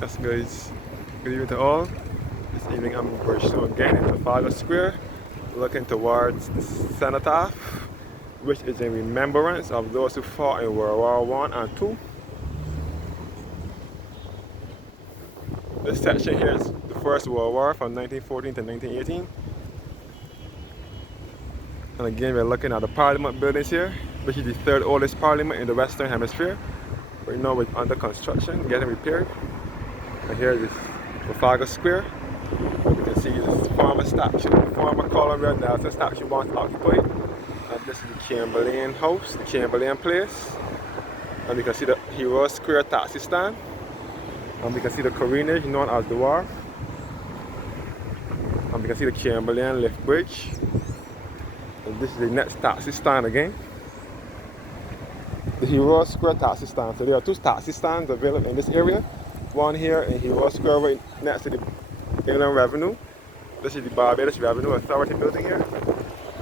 Yes guys, good evening to all. This evening I'm in Bridgetown again in Trafalgar Square, looking towards the cenotaph, which is in remembrance of those who fought in World War One and Two. This section here is the First World War from 1914 to 1918. And again we're looking at the Parliament buildings here, which is the third oldest parliament in the Western Hemisphere. Right now it's under construction, getting repaired. And here is Trafalgar Square. You can see this former statue, former Colonial Nelson statue once occupied. And this is the Chamberlain house, the Chamberlain place. And you can see the Hero Square taxi stand. And we can see the coronage known as the Wharf. And we can see the Chamberlain lift bridge. And this is the next taxi stand again. The Hero Square taxi stand. So there are two taxi stands available in this area. One here in Hero Square right next to the Inland Revenue. This is the Barbados Revenue Authority building here.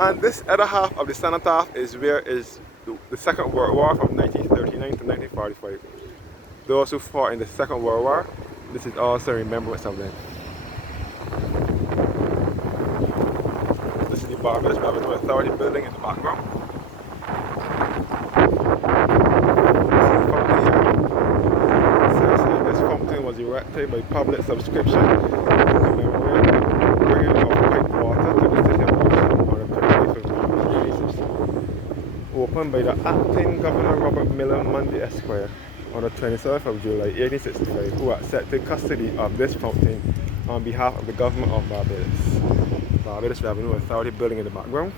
And this other half of the cenotaph is where is the Second World War from 1939 to 1945. Those who fought in the Second World War, this is also a remembrance of them. This is the Barbados Revenue Authority building in the background. This fountain was erected by public subscription opened by the acting Governor Robert Miller Mundy Esquire on the 27th of July 1865, who accepted custody of this fountain on behalf of the government of Barbados. Barbados Revenue Authority building in the background.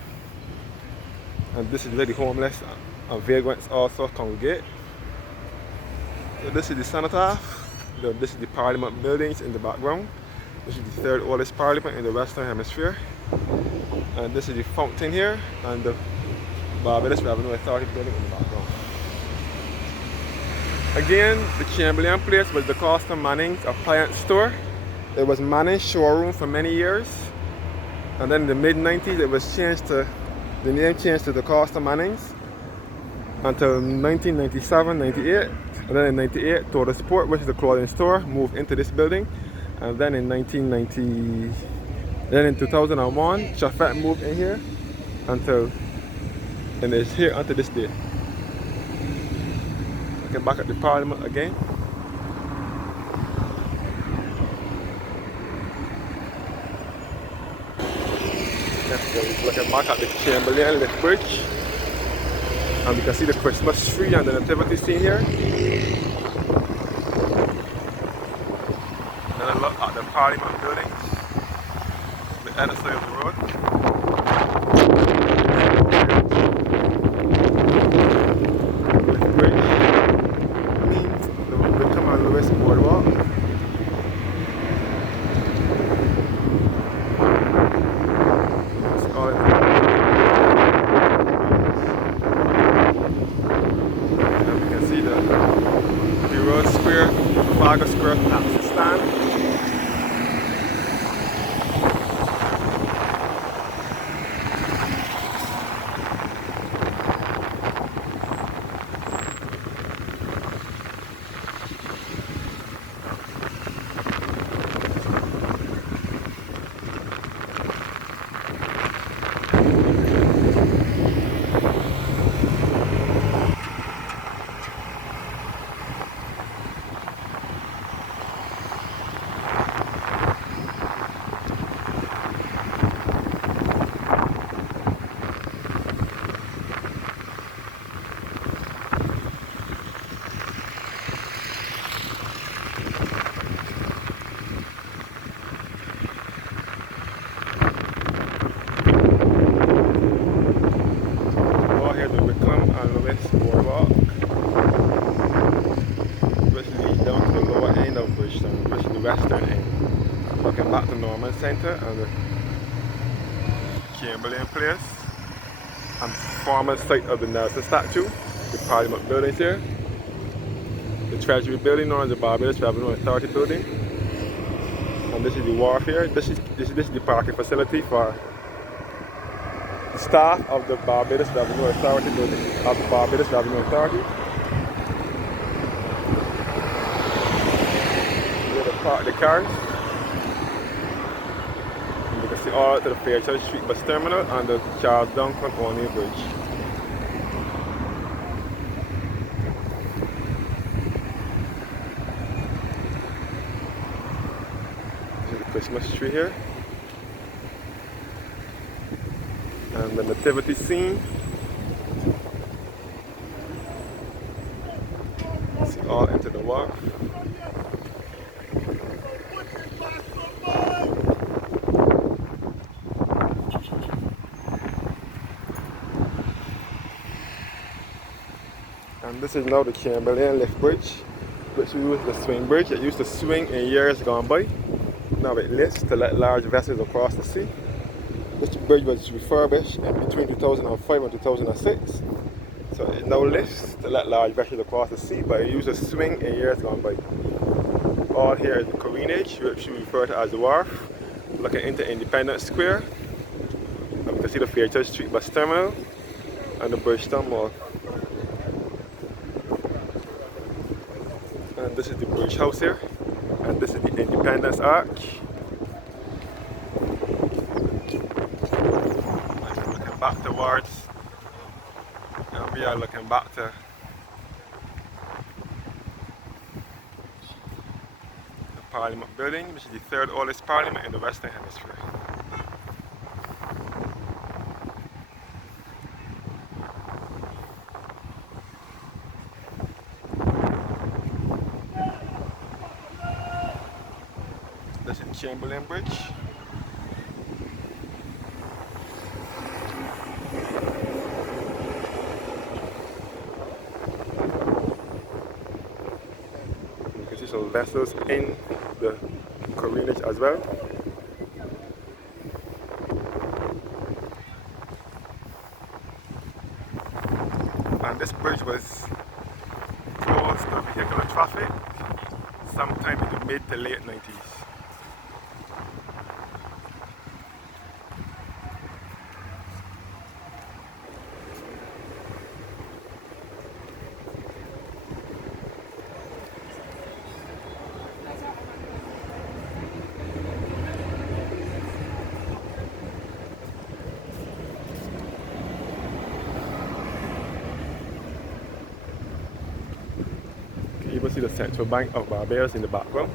And this is where the homeless and vagrants also congregate. So this is the cenotaph. This is the Parliament buildings in the background. This is the third oldest parliament in the Western Hemisphere. And this is the fountain here and the Barbados Revenue Authority building in the background. Again, the Chamberlain place was the Costa Manning's appliance store. It was Manning's showroom for many years. And then in the mid-90s it was changed to, the name changed to the Costa Manning's until 1997-98. And then in 98, Total Sport, which is the clothing store, moved into this building. And then in 2001, Chafet moved in here and it's here until this day. Okay, back at the Parliament again. Looking back at the Chamberlain lift bridge. And we can see the Christmas tree and the nativity scene here. And then look at the Parliament buildings, the other side of the road. This bridge means the Bridgetown and Lewis boardwalk. It's all in the Square, Trafalgar Square taxi stand. Boardwalk, which leads down to the lower end of Bridgetown, which is the western end. Looking back to Norman Center and the Chamberlain Place and former site of the Nelson statue, the Parliament buildings here, the Treasury building known as the Barbados Revenue Authority building, and this is the wharf here. This is the parking facility for the staff of the Barbados Revenue Authority building, of the Barbados Revenue Authority. park the cars. And you can see all to the Fairchurch Street bus terminal and the Charles Duncan O'Neill Bridge. This is the Christmas tree here. And the nativity scene. See all into the wharf. And this is now the Chamberlain Bridge, which we use the swing bridge. It used to swing in years gone by. Now it lifts to let large vessels across the sea. This bridge was refurbished in between 2005 and 2006. So it now lifts to let large vessels across the sea, but it used to swing in years gone by. All here is the careenage, which we refer to as the wharf, looking into Independence Square. And we can see the Fairchurch Street bus terminal and the Bridgetown Mall. And this is the Bridge House here, and this is the Independence Arch. And looking back towards, and we are looking back to the Parliament building, which is the third oldest parliament in the Western Hemisphere. This is Chamberlain Bridge. You can see some vessels in the careenage as well. And this bridge was closed to vehicular traffic sometime in the mid to late 90s. You can see the Central Bank of Barbados in the background.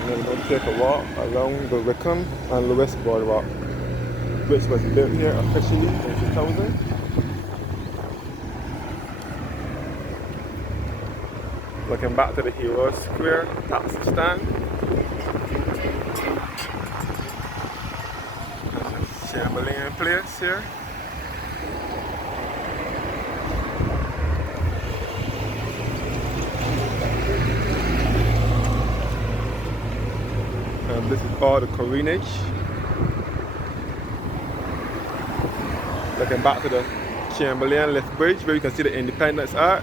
And then we're going to take a walk around the Wickham and Lewis Boardwalk, which was built here officially in 2000. Looking back to the Heroes Square taxi stand. Chamberlain Place here. And this is all the careenage. Looking back to the Chamberlain Bridge, where you can see the Independence Arch.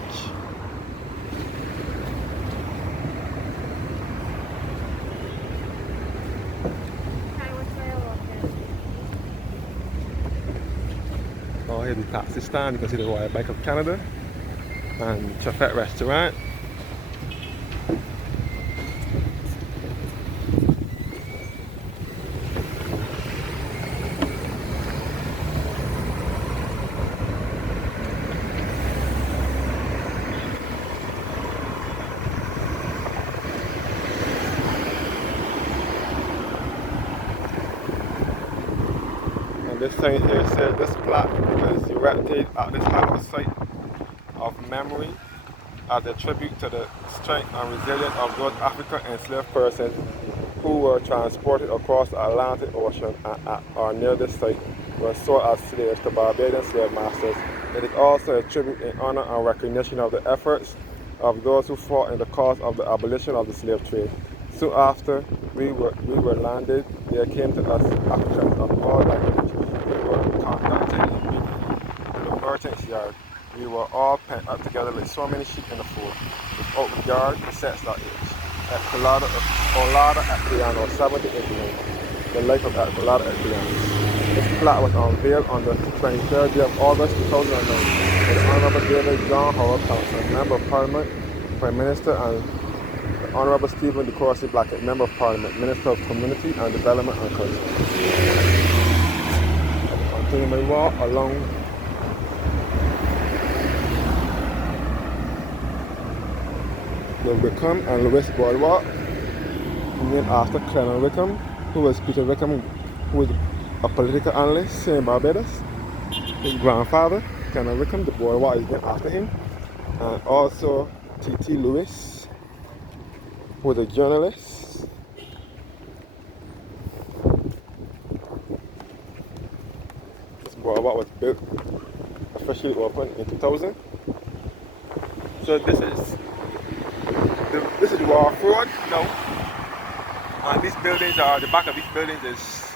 Oh, here's the taxi stand. You can see the Royal Bank of Canada and Chafet Restaurant. This sign here says this plaque was erected at this hallowed site of memory as a tribute to the strength and resilience of North African enslaved persons who were transported across the Atlantic Ocean and at or near this site were sold as slaves to Barbadian slave masters. It is also a tribute in honor and recognition of the efforts of those who fought in the cause of the abolition of the slave trade. Soon after we were landed, there came to us Africans of all languages. We were conducted immediately to the merchant's yard. We were all pent up together like so many sheep in the fold, without regard to sex or age. Olada Equiano, 70 Indians, the life of Olada Equiano. plaque was unveiled on the 23rd day of August 2009 by the Honorable David John Howard Thompson, Member of Parliament, Prime Minister, and the Honorable Stephen DeCourcy Blackett, Member of Parliament, Minister of Community and Development and Culture. Continue my walk along the Wickham and Lewis Boardwalk, named after Colonel Wickham, who was Peter Wickham, who was a political analyst in Barbados. His grandfather, Colonel Wickham, the boardwalk is named after him. And also T.T. Lewis, who was a journalist. This boardwalk was built, officially opened in 2000. So this is the Wharf Road now. And these buildings are, the back of these buildings is,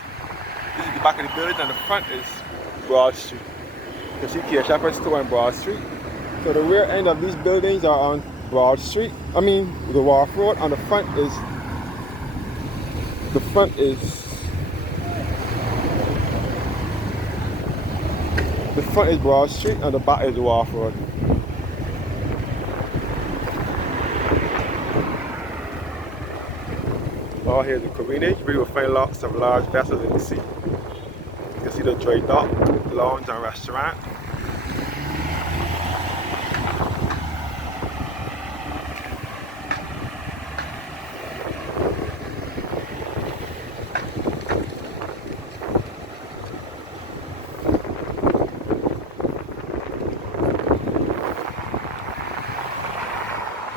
this is the back of the building, and the front is Broad Street. You can see Kia Shepherd's Store on Broad Street. So the rear end of these buildings are on Broad Street. I mean the Wharf Road, and the front is Broad Street, and the back is the Wharf Road. Oh, here's the careenage, where you will find lots of large vessels in the sea. You can see the dry dock, lounge and restaurant.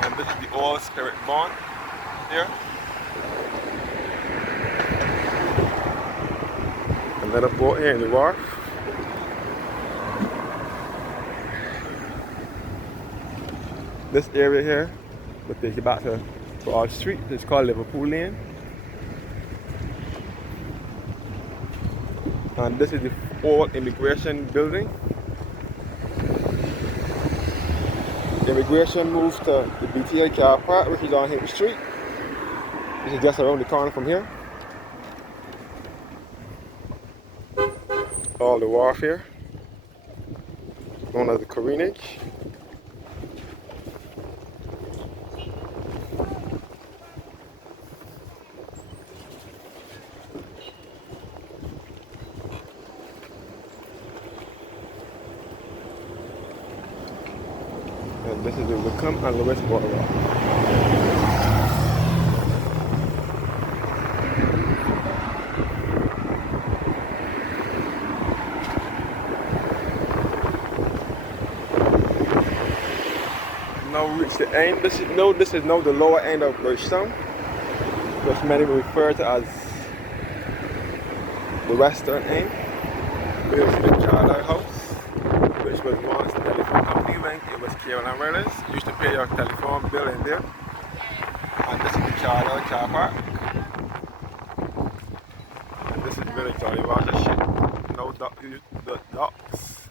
And this is the Old Spirit Barn here. Another boat here in the wharf. This area here will take you back to Broad Street. It's called Liverpool Lane. And this is the old immigration building. The immigration moved to the BTA car park, which is on Hill Street. This is just around the corner from here. All the wharf here, known as the careenage. And this is the Wickham and Lewis Boardwalk. Now we reach the end. This is now the lower end of Bridgetown, which many will refer to as the western end. Here's the Chamberlain House, which was once the telephone company when it was Chamberlain Bridge. You used to pay your telephone bill in there. And this is the Chamberlain car park. And this is where the Jolly Roger ship. No the docks.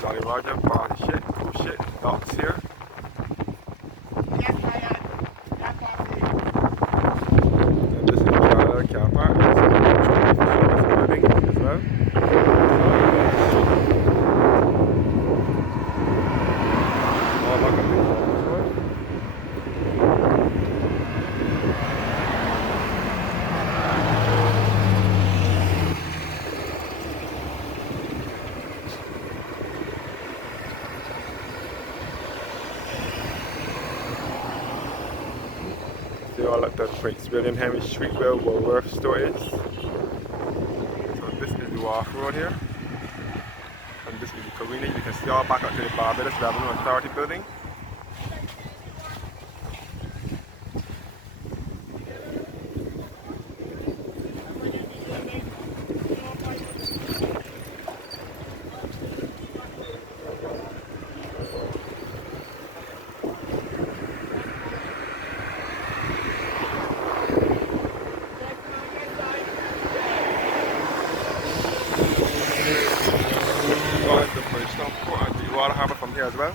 Jolly Roger bar shit, cruise shit, docks here. And this is the Chamberlain car park. This is the building as well. All back up here. They all at the Prince William Henry Street where Woolworth store is. So this is the Wharf Road here. And this is the careenage. You can see all back up to the Barbados Revenue Authority building. The Bridgetown Port and the water harbour from here as well.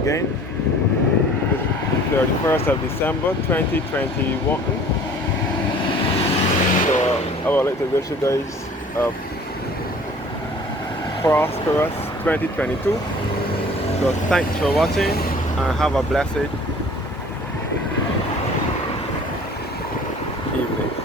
again. It's the 31st of December 2021. So I would like to wish you guys a prosperous 2022. So thanks for watching and have a blessed evening.